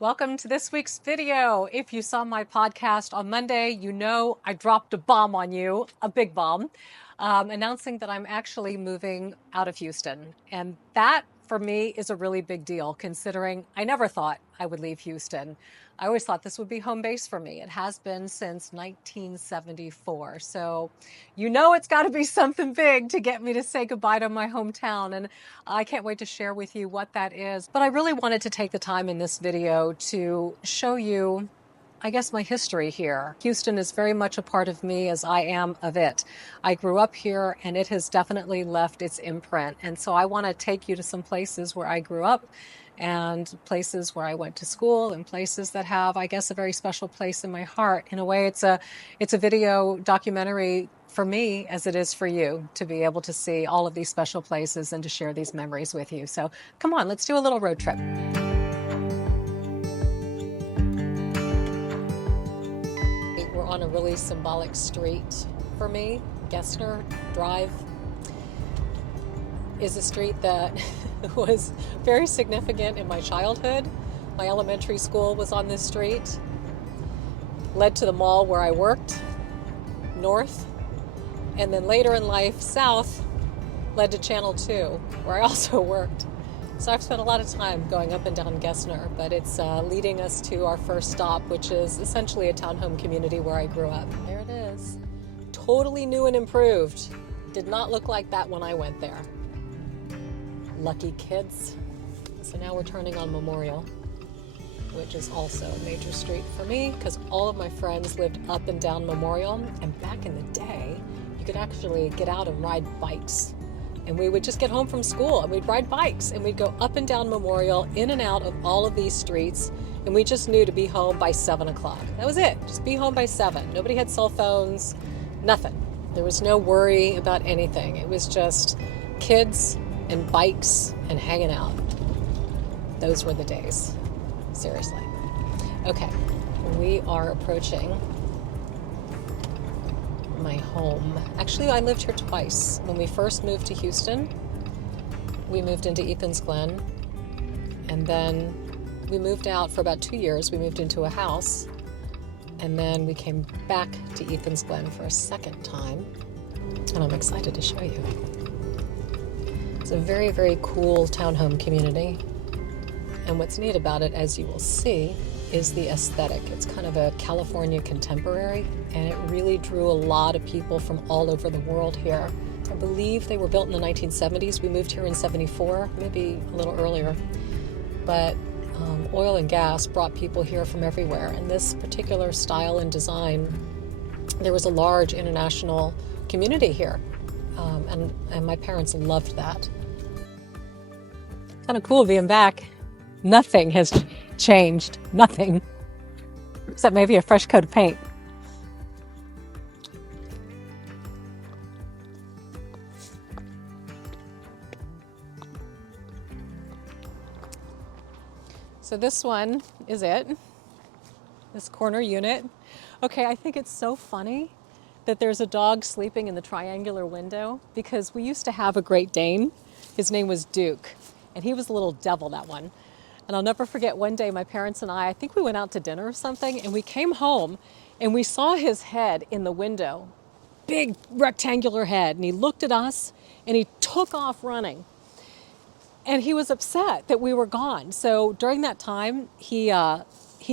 Welcome to this week's video. If you saw my podcast on Monday, you know I dropped a bomb on you, a big bomb, announcing that I'm actually moving out of Houston. And that, for me, is a really big deal, considering I never thought I would leave Houston. I always thought this would be home base for me. It has been since 1974. So you know it's got to be something big to get me to say goodbye to my hometown. And I can't wait to share with you what that is. But I really wanted to take the time in this video to show you, I guess, my history here. Houston is very much a part of me as I am of it. I grew up here and it has definitely left its imprint. And so I want to take you to some places where I grew up and places where I went to school and places that have, I guess, a very special place in my heart. In a way, it's a video documentary for me as it is for you to be able to see all of these special places and to share these memories with you. So come on, let's do a little road trip. We're on a really symbolic street for me. Gessner Drive is a street that was very significant in my childhood. My elementary school was on this street, led to the mall where I worked, north, and then later in life, south, led to Channel 2, where I also worked. So I've spent a lot of time going up and down Gessner, but it's leading us to our first stop, which is essentially a townhome community where I grew up. There it is. Totally new and improved. Did not look like that when I went there. Lucky kids. So now we're turning on Memorial, which is also a major street for me because all of my friends lived up and down Memorial. And back in the day, you could actually get out and ride bikes. And we would just get home from school and we'd ride bikes and we'd go up and down Memorial, in and out of all of these streets. And we just knew to be home by 7 o'clock. That was it. Just be home by 7. Nobody had cell phones, nothing. There was no worry about anything. It was just kids and bikes and hanging out. Those were the days. Seriously. Okay, we are approaching my home. Actually, I lived here twice. When we first moved to Houston, we moved into Ethan's Glen, and then we moved out for about 2 years. We moved into a house, and then we came back to Ethan's Glen for a second time, and I'm excited to show you. It's a very, very cool townhome community, and what's neat about it, as you will see, is the aesthetic. It's kind of a California contemporary, and it really drew a lot of people from all over the world here. I believe they were built in the 1970s. We moved here in 74, maybe a little earlier. But oil and gas brought people here from everywhere. And this particular style and design, there was a large international community here. And my parents loved that. Kind of cool being back. Nothing has changed. Nothing. Except maybe a fresh coat of paint. So this one is it. This corner unit. Okay, I think it's so funny that there's a dog sleeping in the triangular window because we used to have a Great Dane. His name was Duke, and he was a little devil, that one. And I'll never forget one day my parents and I think we went out to dinner or something, and we came home and we saw his head in the window, big rectangular head, and he looked at us and he took off running. And he was upset that we were gone. So during that time, he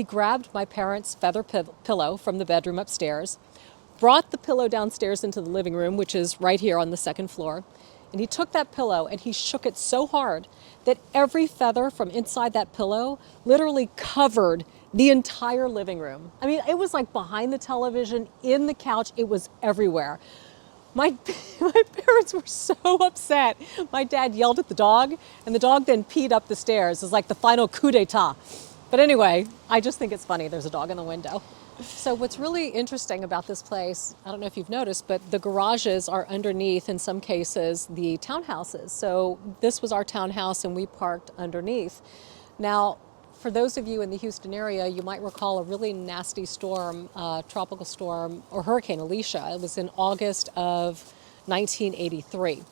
grabbed my parents' feather pillow from the bedroom upstairs, brought the pillow downstairs into the living room, which is right here on the second floor. And he took that pillow and he shook it so hard that every feather from inside that pillow literally covered the entire living room. I mean, it was like behind the television, in the couch, it was everywhere. My parents were so upset. My dad yelled at the dog, and the dog then peed up the stairs. It was like the final coup d'etat. But anyway, I just think it's funny. There's a dog in the window. So what's really interesting about this place, I don't know if you've noticed, but the garages are underneath, in some cases, the townhouses. So this was our townhouse, and we parked underneath. Now, for those of you in the Houston area, you might recall a really nasty storm, tropical storm, or Hurricane Alicia. It was in August of 1983.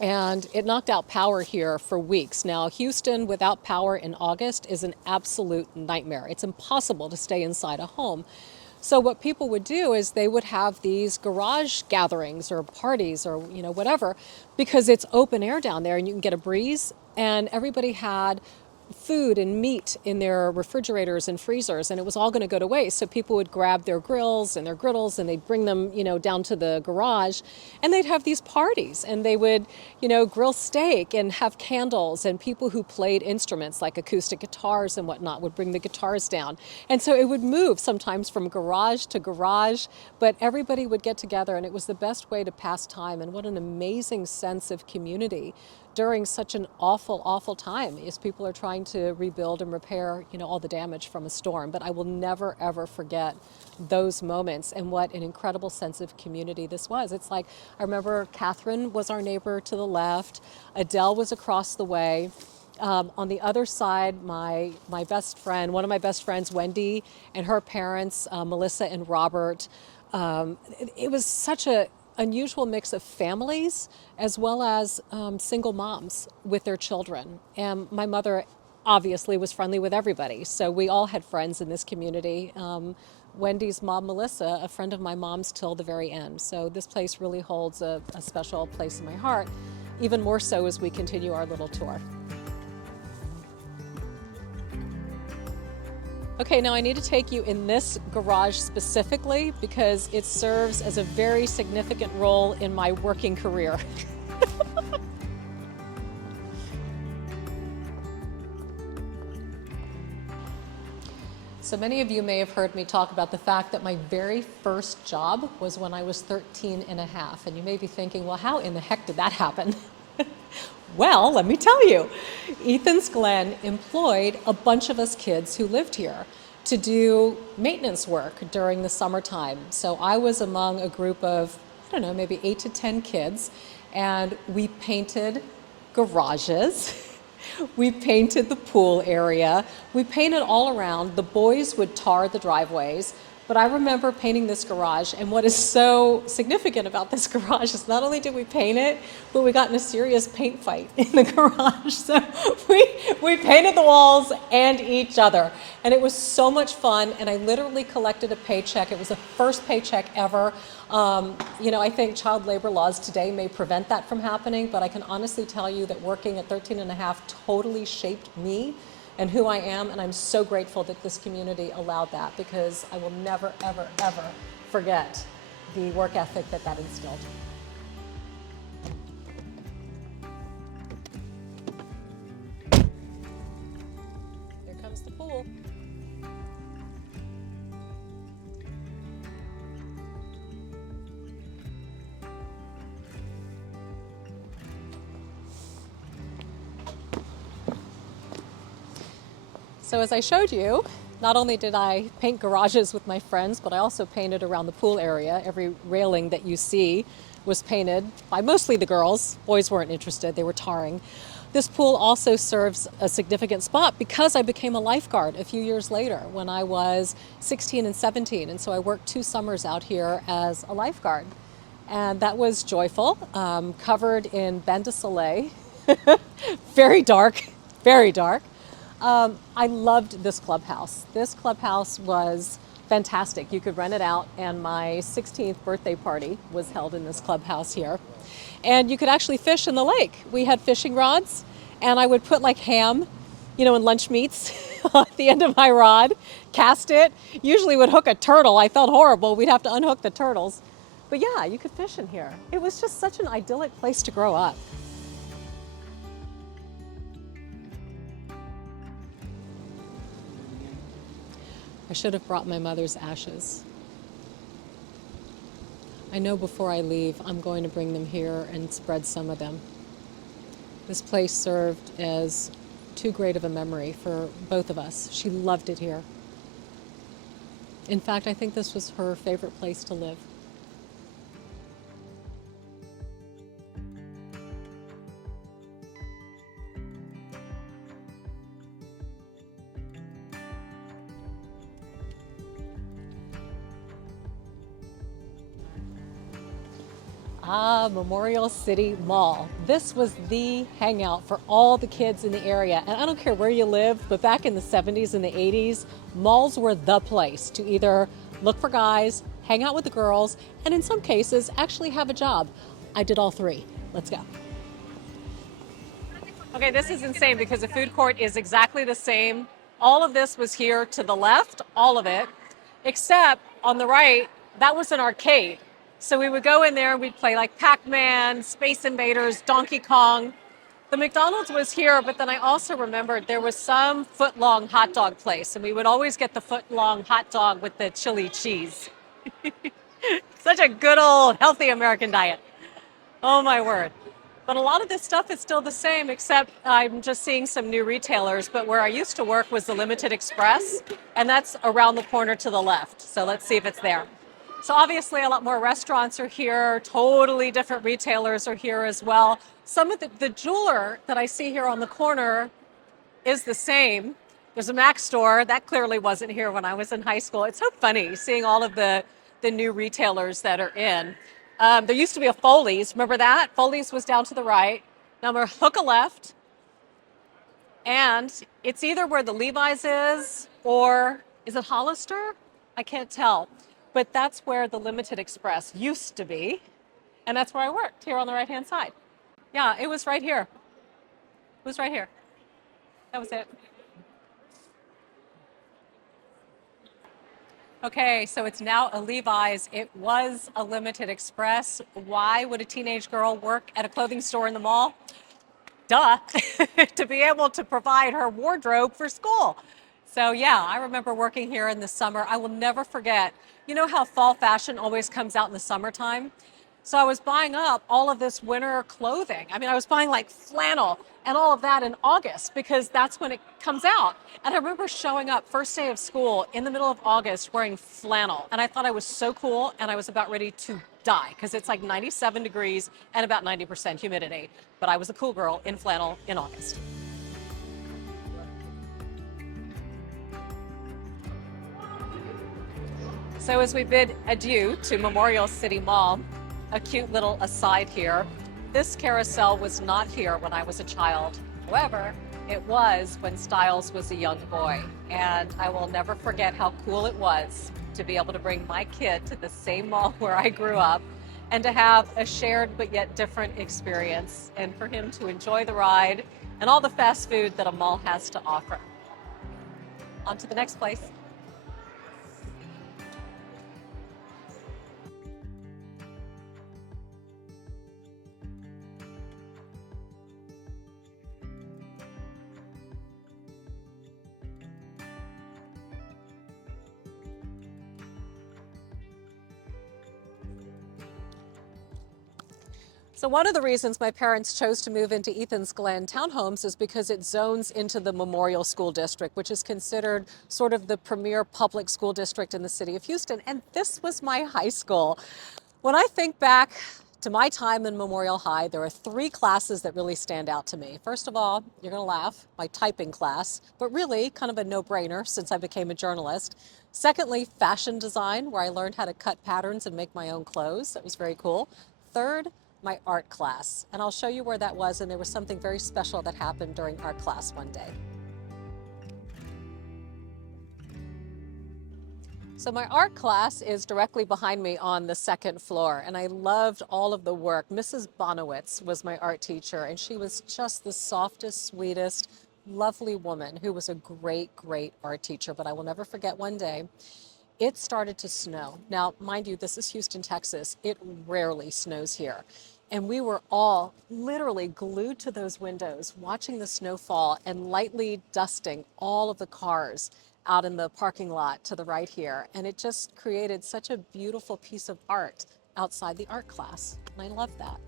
and it knocked out power here for weeks. Now, Houston without power in August is an absolute nightmare. It's impossible to stay inside a home. So what people would do is they would have these garage gatherings or parties or whatever, because it's open air down there and you can get a breeze, and everybody had food and meat in their refrigerators and freezers, and it was all going to go to waste. So people would grab their grills and their griddles and they'd bring them, down to the garage, and they'd have these parties, and they would, grill steak and have candles, and people who played instruments like acoustic guitars and whatnot would bring the guitars down. And so it would move sometimes from garage to garage, but everybody would get together, and it was the best way to pass time. And what an amazing sense of community during such an awful, awful time as people are trying to rebuild and repair, all the damage from a storm. But I will never, ever forget those moments and what an incredible sense of community this was. It's like, I remember Catherine was our neighbor to the left, Adele was across the way. On the other side, my best friend, one of my best friends, Wendy, and her parents, Melissa and Robert. It was such a unusual mix of families as well as single moms with their children. And my mother obviously was friendly with everybody, so we all had friends in this community. Wendy's mom, Melissa, a friend of my mom's till the very end. So this place really holds a special place in my heart, even more so as we continue our little tour. Okay, now I need to take you in this garage specifically because it serves as a very significant role in my working career. So many of you may have heard me talk about the fact that my very first job was when I was 13 and a half. And you may be thinking, well, how in the heck did that happen? Well, let me tell you. Ethan's Glen employed a bunch of us kids who lived here to do maintenance work during the summertime. So I was among a group of, I don't know, maybe 8 to 10 kids, and we painted garages. We painted the pool area. We painted all around. The boys would tar the driveways. But I remember painting this garage, and what is so significant about this garage is not only did we paint it, but we got in a serious paint fight in the garage. So we painted the walls and each other, and it was so much fun, and I literally collected a paycheck. It was the first paycheck ever. I think child labor laws today may prevent that from happening, but I can honestly tell you that working at 13 and a half totally shaped me and who I am, and I'm so grateful that this community allowed that, because I will never, ever, ever forget the work ethic that instilled. Here comes the pool. So as I showed you, not only did I paint garages with my friends, but I also painted around the pool area. Every railing that you see was painted by mostly the girls. Boys weren't interested, they were tarring. This pool also serves a significant spot because I became a lifeguard a few years later when I was 16 and 17. And so I worked 2 summers out here as a lifeguard. And that was joyful, covered in bain de soleil, very dark, very dark. I loved this clubhouse. This clubhouse was fantastic. You could rent it out, and my 16th birthday party was held in this clubhouse here. And you could actually fish in the lake. We had fishing rods, and I would put like ham, and lunch meats at the end of my rod, cast it. Usually would hook a turtle. I felt horrible. We'd have to unhook the turtles. But yeah, you could fish in here. It was just such an idyllic place to grow up. I should have brought my mother's ashes. I know before I leave, I'm going to bring them here and spread some of them. This place served as too great of a memory for both of us. She loved it here. In fact, I think this was her favorite place to live. Ah, Memorial City Mall. This was the hangout for all the kids in the area. And I don't care where you lived, but back in the 70s and the 80s, malls were the place to either look for guys, hang out with the girls, and in some cases, actually have a job. I did all three. Let's go. Okay, this is insane because the food court is exactly the same. All of this was here to the left, all of it, except on the right, that was an arcade. So we would go in there and we'd play like Pac-Man, Space Invaders, Donkey Kong. The McDonald's was here, but then I also remembered there was some foot-long hot dog place, and we would always get the foot-long hot dog with the chili cheese. Such a good old healthy American diet. Oh my word. But a lot of this stuff is still the same, except I'm just seeing some new retailers. But where I used to work was the Limited Express, and that's around the corner to the left. So let's see if it's there. So obviously a lot more restaurants are here, totally different retailers are here as well. Some of the jeweler that I see here on the corner is the same. There's a Mac store that clearly wasn't here when I was in high school. It's so funny seeing all of the new retailers that are in. There used to be a Foley's. Remember that? Foley's was down to the right. Now we're hook a left, and it's either where the Levi's or is it Hollister? I can't tell. But that's where the Limited Express used to be, and that's where I worked, here on the right-hand side. Yeah, it was right here. It was right here. That was it. Okay, so it's now a Levi's. It was a Limited Express. Why would a teenage girl work at a clothing store in the mall? Duh, to be able to provide her wardrobe for school. So yeah, I remember working here in the summer. I will never forget. You know how fall fashion always comes out in the summertime? So I was buying up all of this winter clothing. I mean, I was buying like flannel and all of that in August because that's when it comes out. And I remember showing up first day of school in the middle of August wearing flannel. And I thought I was so cool, and I was about ready to die because it's like 97 degrees and about 90% humidity. But I was a cool girl in flannel in August. So as we bid adieu to Memorial City Mall, a cute little aside here. This carousel was not here when I was a child. However, it was when Stiles was a young boy. And I will never forget how cool it was to be able to bring my kid to the same mall where I grew up and to have a shared but yet different experience, and for him to enjoy the ride and all the fast food that a mall has to offer. On to the next place. So one of the reasons my parents chose to move into Ethan's Glen townhomes is because it zones into the Memorial School District, which is considered sort of the premier public school district in the city of Houston. And this was my high school. When I think back to my time in Memorial High, there are three classes that really stand out to me. First of all, you're gonna laugh, my typing class, but really kind of a no-brainer since I became a journalist. Secondly, fashion design, where I learned how to cut patterns and make my own clothes. That was very cool. Third, my art class. And I'll show you where that was, and there was something very special that happened during art class one day. So my art class is directly behind me on the second floor, and I loved all of the work. Mrs. Bonowitz was my art teacher, and she was just the softest, sweetest, lovely woman who was a great, great art teacher. But I will never forget one day, it started to snow. Now, mind you, this is Houston, Texas. It rarely snows here. And we were all literally glued to those windows, watching the snow fall and lightly dusting all of the cars out in the parking lot to the right here. And it just created such a beautiful piece of art outside the art class. And I love that.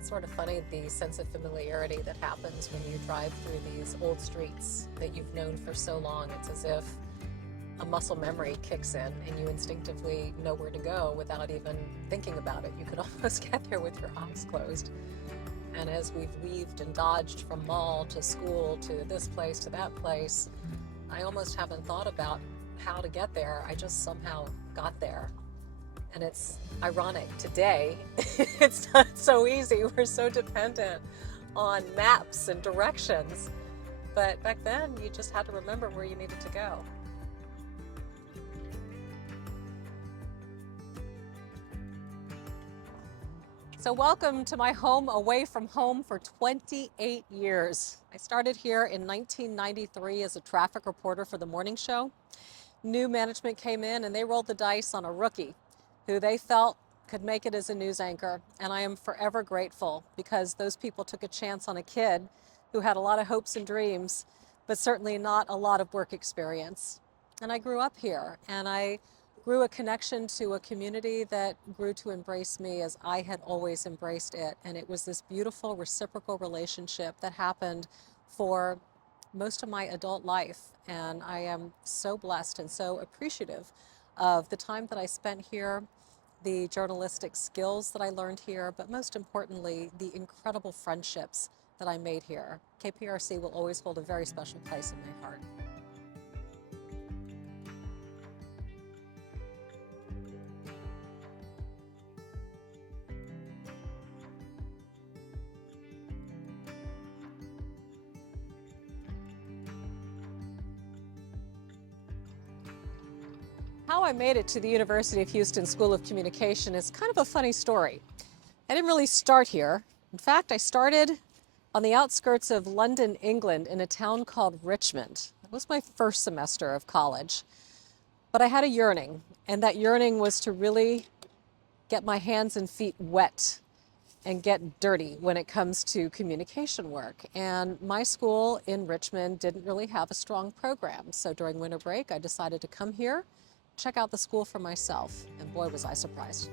It's sort of funny, the sense of familiarity that happens when you drive through these old streets that you've known for so long. It's as if a muscle memory kicks in and you instinctively know where to go without even thinking about it. You could almost get there with your eyes closed. And as we've weaved and dodged from mall to school to this place to that place, I almost haven't thought about how to get there. I just somehow got there. And it's ironic today, it's not so easy. We're so dependent on maps and directions. But back then, you just had to remember where you needed to go. So welcome to my home away from home for 28 years. I started here in 1993 as a traffic reporter for the morning show. New management came in and they rolled the dice on a rookie who they felt could make it as a news anchor. And I am forever grateful because those people took a chance on a kid who had a lot of hopes and dreams, but certainly not a lot of work experience. And I grew up here and I grew a connection to a community that grew to embrace me as I had always embraced it. And it was this beautiful reciprocal relationship that happened for most of my adult life. And I am so blessed and so appreciative of the time that I spent here, the journalistic skills that I learned here, but most importantly, the incredible friendships that I made here. KPRC will always hold a very special place in my heart. How I made it to the University of Houston School of Communication is kind of a funny story. I didn't really start here. In fact, I started on the outskirts of London, England, in a town called Richmond. It was my first semester of college. But I had a yearning, and that yearning was to really get my hands and feet wet and get dirty when it comes to communication work. And my school in Richmond didn't really have a strong program. So during winter break, I decided to come here, check out the school for myself, and boy, was I surprised.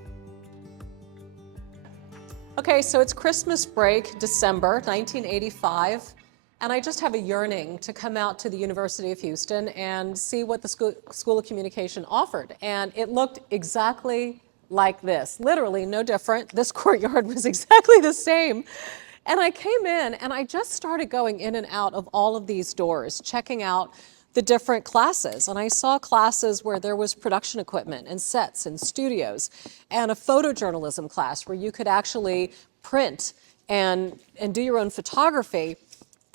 Okay, so it's Christmas break, December 1985, and I just have a yearning to come out to the University of Houston and see what the School of Communication offered. And it looked exactly like this, literally no different. This courtyard was exactly the same. And I came in and I just started going in and out of all of these doors, checking out the different classes. And I saw classes where there was production equipment and sets and studios, and a photojournalism class where you could actually print and do your own photography.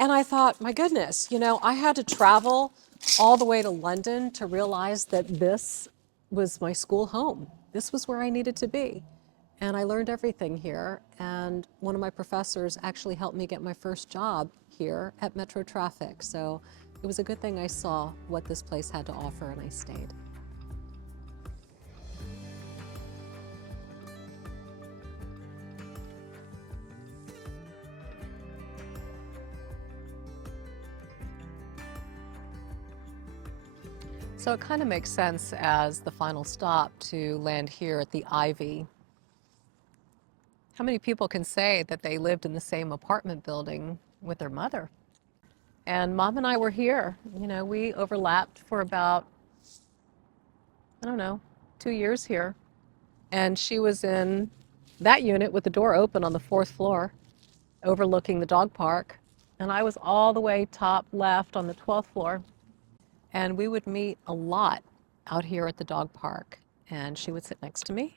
And I thought, my goodness, you know, I had to travel all the way to London to realize that this was my school home. This was where I needed to be. And I learned everything here. And one of my professors actually helped me get my first job here at Metro Traffic. So it was a good thing I saw what this place had to offer, and I stayed. So it kind of makes sense as the final stop to land here at the Ivy. How many people can say that they lived in the same apartment building with their mother? And Mom and I were here. You know, we overlapped for about, I don't know, 2 years here. And she was in that unit with the door open on the 4th floor, overlooking the dog park. And I was all the way top left on the 12th floor. And we would meet a lot out here at the dog park. And she would sit next to me.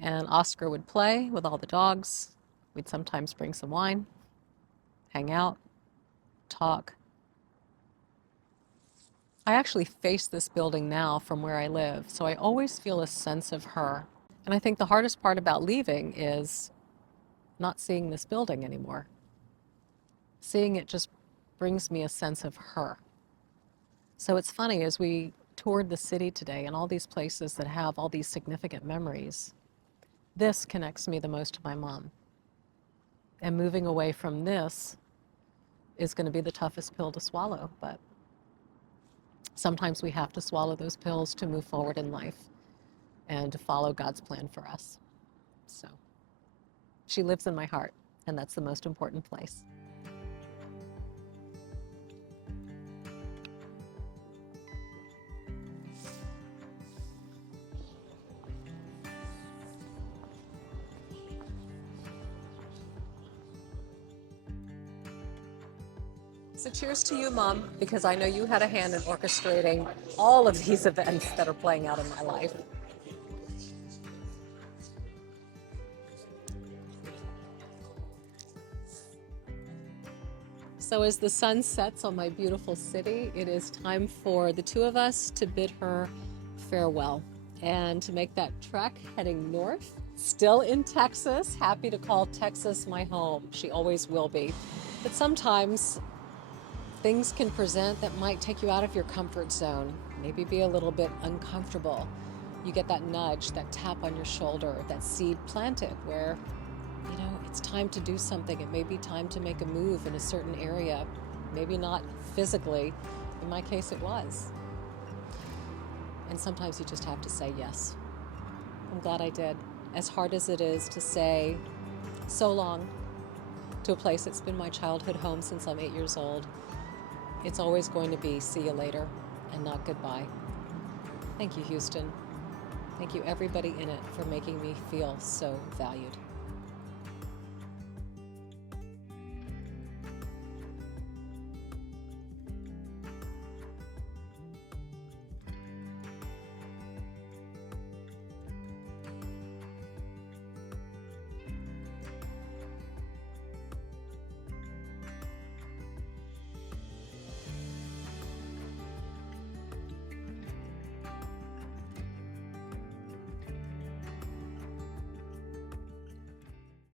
And Oscar would play with all the dogs. We'd sometimes bring some wine, hang out, talk. I actually face this building now from where I live, so I always feel a sense of her. And I think the hardest part about leaving is not seeing this building anymore. Seeing it just brings me a sense of her. So it's funny, as we toured the city today and all these places that have all these significant memories, this connects me the most to my mom. And moving away from this is going to be the toughest pill to swallow, but sometimes we have to swallow those pills to move forward in life and to follow God's plan for us. So she lives in my heart, and that's the most important place. So cheers to you, Mom, because I know you had a hand in orchestrating all of these events that are playing out in my life. So as the sun sets on my beautiful city, it is time for the two of us to bid her farewell and to make that trek heading north, still in Texas. Happy to call Texas my home. She always will be. But sometimes things can present that might take you out of your comfort zone, maybe be a little bit uncomfortable. You get that nudge, that tap on your shoulder, that seed planted where, it's time to do something. It may be time to make a move in a certain area. Maybe not physically. In my case, it was. And sometimes you just have to say yes. I'm glad I did. As hard as it is to say so long to a place that's been my childhood home since I'm 8 years old, it's always going to be see you later and not goodbye. Thank you, Houston. Thank you, everybody in it, for making me feel so valued.